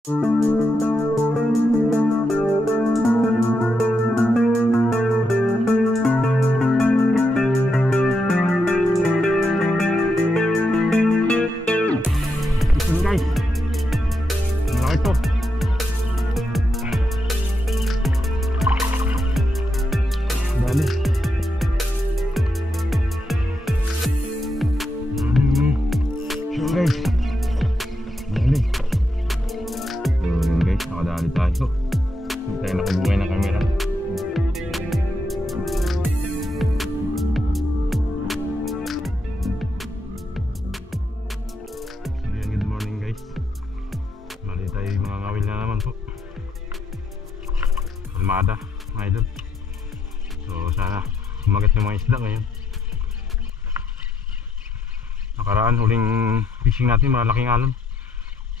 Guys, malaki to. Dali. So guys, dali. Yun guys, nakadali tayo. Hindi tayo nakabukay ng camera. Almada, mga idol. So sana sumagat yung mga isda ngayon. Nakaraan huling fishing natin malaking alon,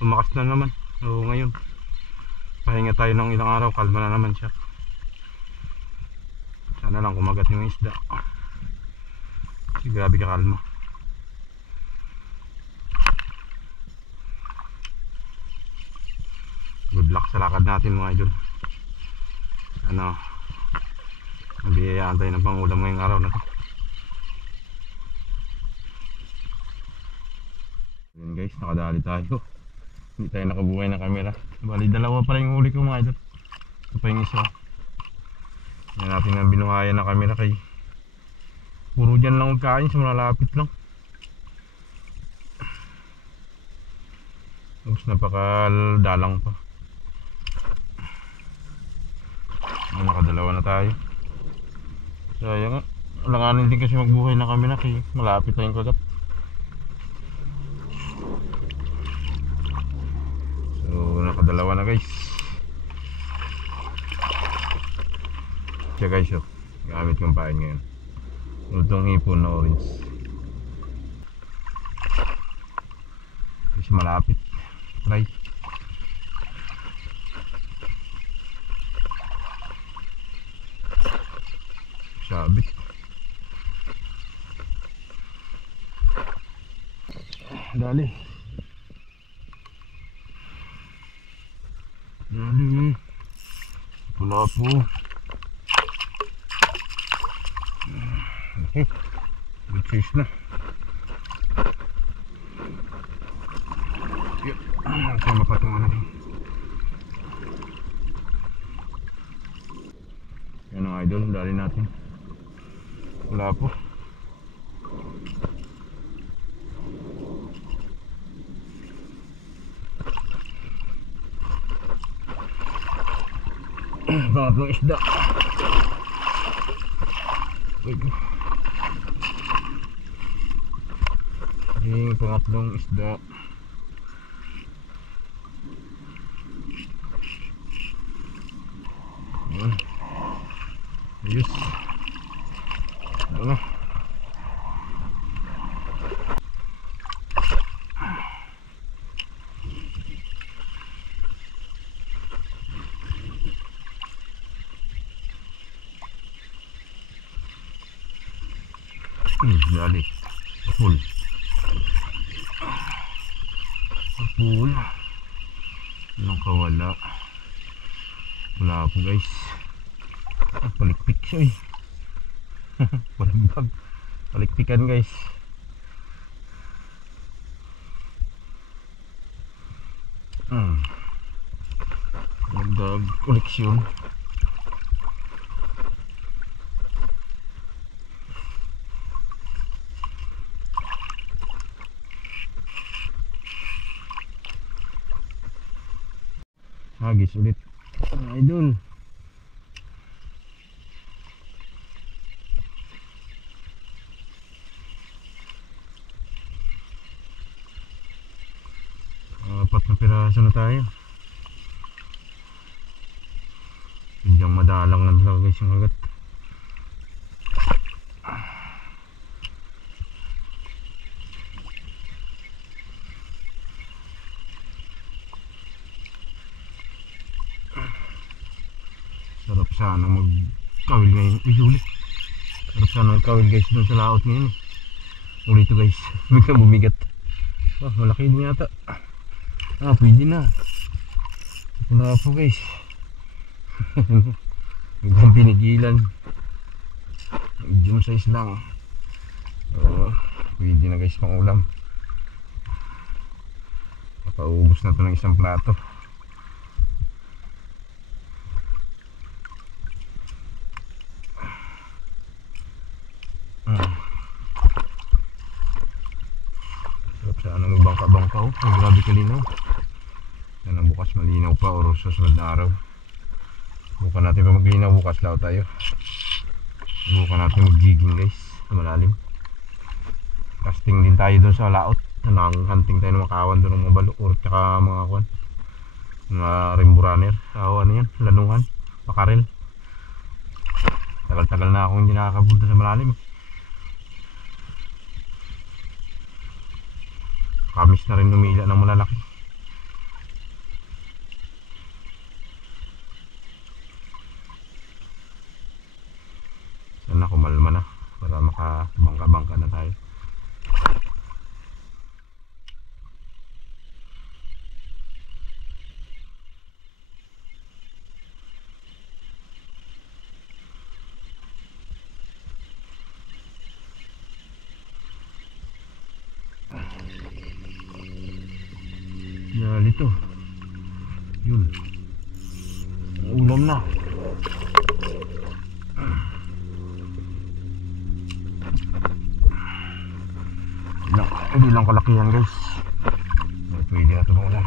tumakas na naman. So ngayon pahinga tayo ng ilang araw, kalma na naman siya. Sana lang kumagat yung isda kasi grabe ka kalma. Good luck sa lakad natin mga idol. Ano, magbiyayaan tayo ng pangulam ngayong araw na to. Yun guys, nakadali tayo. Hindi tayo nakabuhay ng camera. Bali dalawa pa rin yung huli ko mga idol. Ito pa yung isa. Hindi natin ang binuhayan ng camera kay puro dyan lang magkain, sa malalapit lang. Tapos napakadalang pa. Nakadalawa na tayo. Sayang nga, alanganin din kasi magbuhay na kami na kaya malapit na yung kagat. So nakadalawa na guys. Siya guys, oh, gamit kong pain ngayon. Lutong hipon na orange. Kasi malapit. Try. Sabi. Dali. Dali. Wala po. Okay. Good fish na. Yun. Okay, mapatungan natin. Yan ang idol, dali natin. Wala po. Pangatlong isda. Yung pangatlong isda. Ayos. Ano? Dali. Apul. Apul. Anong kawala? Wala po guys. Palikpik siya eh. Balimbag. Palikpikan guys. Magdag koleksyon. Hagis ulit. Idol. Apat na piraso na tayo. Biglang madalang na talaga guys yung hagat. Sarap sana magkawil ngayon. Ulit. Sarap sana magkawil guys dun sa laot ngayon. Ulit ito guys. Biglang bumigat. Malaki din yata. Pwede na. Ito na po guys. Ibang pinigilan. Medium size lang. Pwede na guys pang ulam. Papaubos na to ng isang plato. Sarap sana magbangka-bangka. Ay, grabe kalinaw. Sana bukas malinaw pa o sa sunod na araw. Bukan natin pa maglinaw bukas daw tayo. Bukan natin mag-jigging guys. Malalim. Casting din tayo doon sa laot. Nanghunting tayo ng makawan doon ng mga balo or tsaka mga kwan. Mga rainbow runner. Ano yan? Lanungan. Pakarel. Tagal-tagal na akong hindi nakakapunta sa malalim. Kamis na rin lumila ng malalaki. Sana kumalma na para makabangka-bangka na tayo. Dito. Yun. Ulam na. Hindi lang kalaki yan guys. Pwede na ito mga ulam.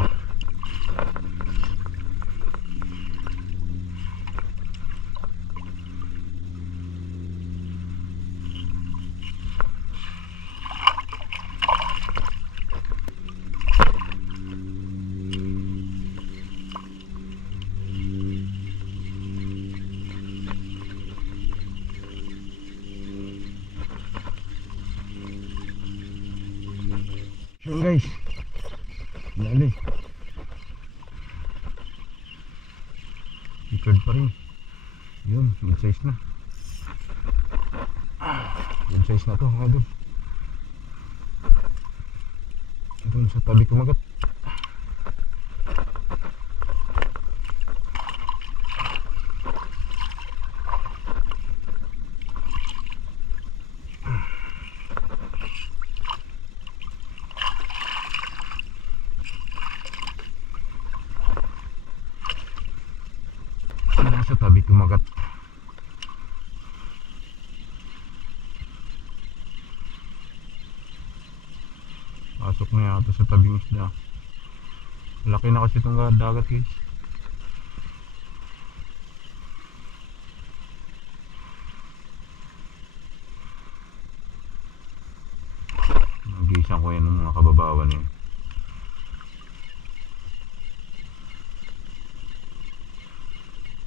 Yun guys, dali ikod pa rin. Yun, good size na. Good size na to mga doon. Doon sa tabi kumagat. Sa tabi kumagat. Pasok na yata sa tabing isda. Laki na kasi itong dagat guys. Nag-iisang ko yan ng mga kababawan eh.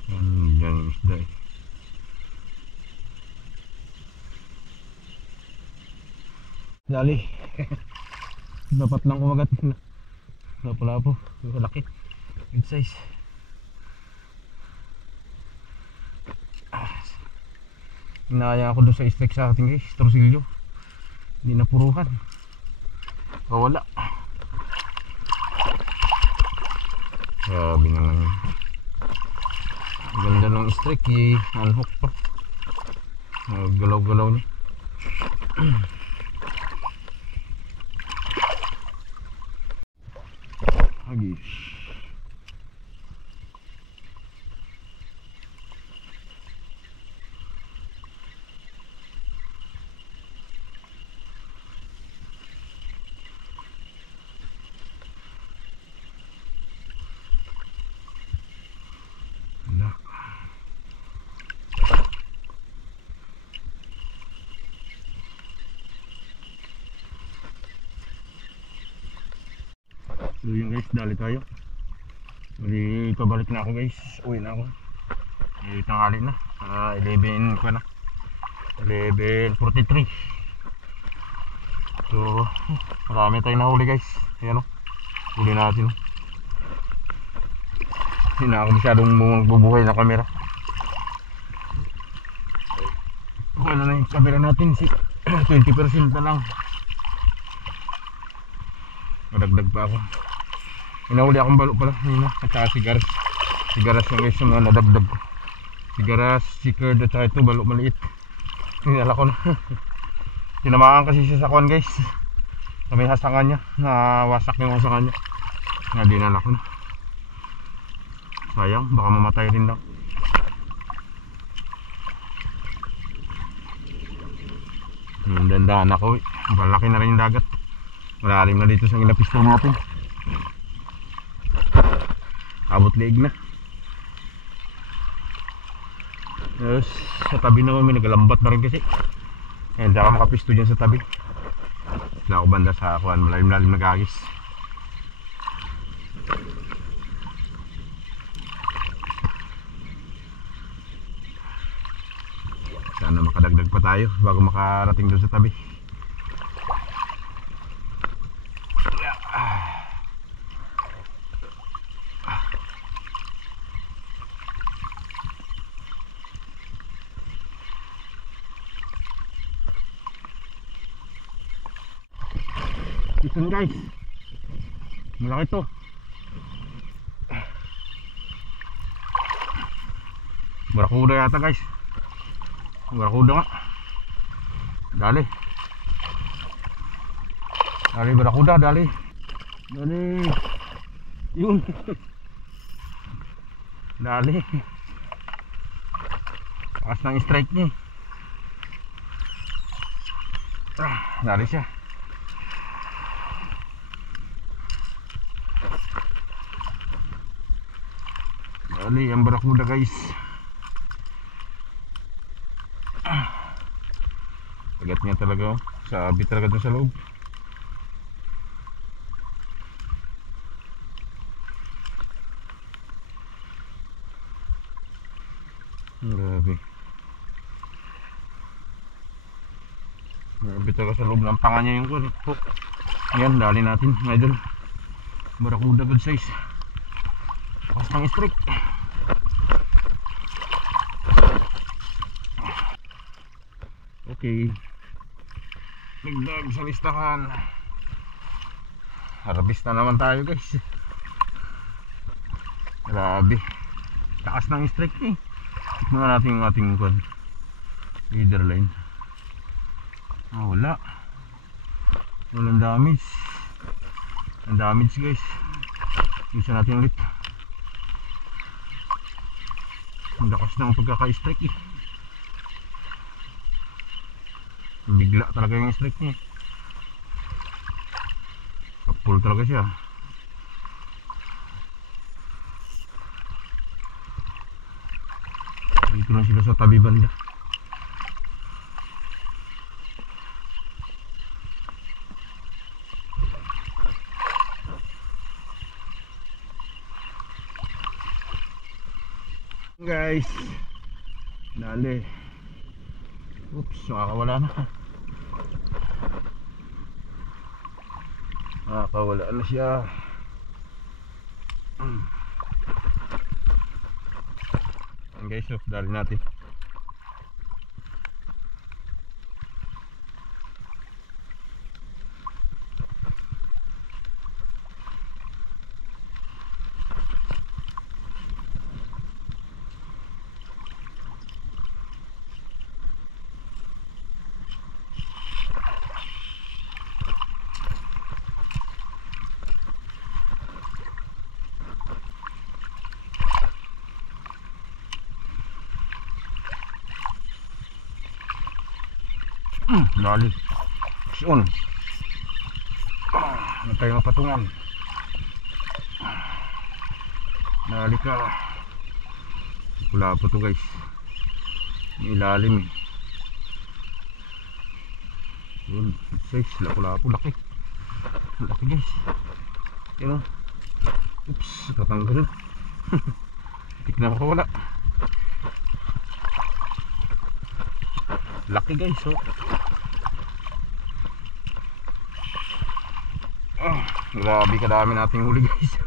Yan yung isda eh. Dali. Dapat lang kumagat. Lapo-lapo. Laki. Good size. Hinahayaan ako doon sa strike sa ating guys. Torsilyo. Hindi napuruhan. Wala. Grabe naman yun. Ganda ng strike eh. Unhook pa. Galaw-galaw niya. Hagis. So yun guys, dali tayo. Bali pabalik na ako guys. Uwi na ako. Tanghali na. 11 ko na. 11:43. So marami tayong nahuli guys. Ayan o. Huli natin. Hindi na ako masyadong magbubuhay na camera. Wala na yung camera natin. 20% na lang. Madagdag pa ako. Inahuli akong balo pala. Yun na. At saka sigaras. Sigaras yung guys yung mga nadagdag ko. Sigaras, sikerd at saka ito balo maliit. Hinala ko na. Tinamaan kasi siya sa kuwan guys. Sa may hasangan niya. Nawasak yung hasangan niya. Nga dinala ko na. Sayang, baka mamatay rin lang. Dandahan ako. Malaki na rin yung dagat. Malalim na dito sa inapisto natin. Abot liig na. Tapos sa tabi naman may nagalambat na rin kasi. Ayan, di ako makapisto dyan sa tabi. Sila ako banda sa akuan. Malalim-lalim na gagis. Sana makadagdag pa tayo bago makarating doon sa tabi. Ito guys, malaki to. Barakuda yata guys. Barakuda nga. Dali. Dali barakuda, dali. Dali. Yun. Dali. Takas ng strike niya. Dali siya. Dali ang barakuda guys. Agat niya talaga oh. Sabi talaga dun sa loob. Grabe. Grabe talaga sa loob ng panga niya yung hook. Ayan, dali natin idol. Barakuda good size. Pas ng strike. Okay. Nagdag sa listahan. Harvest na naman tayo guys. Grabe. Takas ng strike eh. Tignan natin yung ating leader line. Wala. Walang damage. Ang damage guys. Isa natin ulit. Ang lakas ng pagkaka-strike eh. Bigla talaga yung strike niya. Kapul talaga siya. Dito lang sila sa tabi banda. Guys, dali. Oops, makakawala na. Makakawala na siya. Ayan guys, dali natin. Dali. Yun. Ano tayo mapatungan? Dali ka. Wala po to guys. Ilalim eh. Yun. Size. Lapo-lapo. Laki. Laki guys. Yun o. Oops. Tatanggal. Tik na makawala. Laki guys oh. Grabe kadami nating huli guys.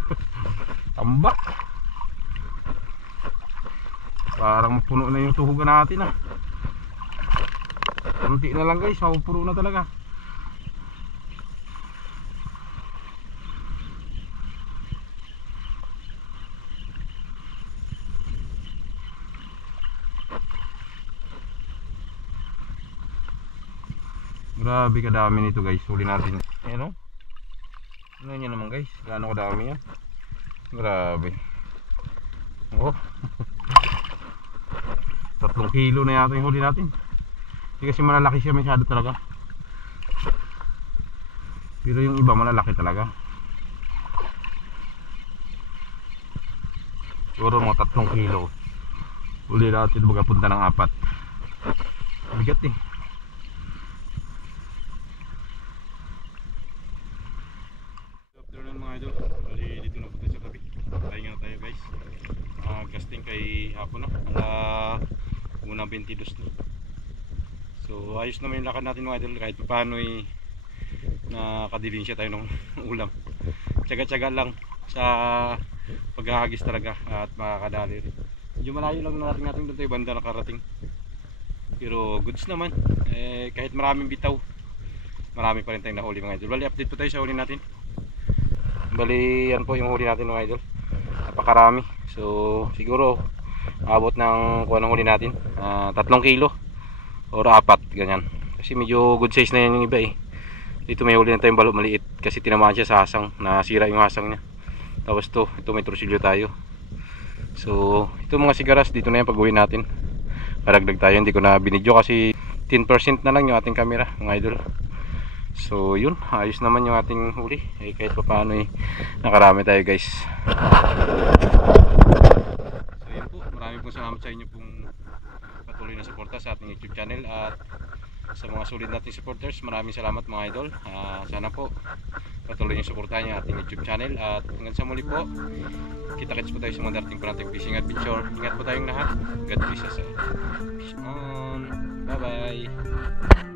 Tambak. Parang puno na yung tuhugan natin ah. Kunti na lang guys, mapupuno na talaga. Grabe kadami nito guys, huli natin. Ayan o. Ano nyo naman guys, gaano kadami yan. Grabe. Oh. 3 kilo na yata yung huli natin. Hindi kasi malalaki siya masyado talaga. Pero yung iba malalaki talaga. Siguro mga 3 kilo. Huli natin baga punta ng 4. Bigat eh. Afternoon mga idol. Bali dito na po tayo sa tabi. Pahinga na tayo guys. Casting kay hapon na. Unang 22 na. So ayos naman yung lakad natin mga idol. Kahit paano eh nakadilin siya tayo ng ulam. Tsaga-tsaga lang sa paghahagis talaga at makakadali rin. Medyo malayo lang natin doon tayo banda nakarating. Pero goods naman. Kahit maraming bitaw, marami pa rin tayong nahuli mga idol. Bali update po tayo sa huli natin. Bali yan po yung huli natin mga idol. Napakarami. So siguro abot ng kung anong huli natin, 3 kilo or 4 ganyan. Kasi medyo good size na yan yung iba eh. Dito may huli na tayong balo maliit kasi tinamaan siya sa hasang, nasira yung hasang niya. Tapos ito may trusilyo tayo. So ito mga sigaras dito na yan pag-uwi natin. Karagdag tayo, hindi ko na binidyo kasi 10% na lang yung ating camera mga idol. So yun, ayos naman yung ating huli kahit pa paano eh, nakarami tayo guys. So yun po, maraming pong salamat sa inyo pong patuloy na suporta sa ating YouTube channel. At sa mga sulit nating supporters, maraming salamat mga idol. Sana po patuloy nyo suportahan yung ating YouTube channel. At hanggang sa muli po, kita-kits po tayo sa mga darating po nating fishing adventure. Ingat po tayong lahat. God bless us all. Fish on. Bye bye.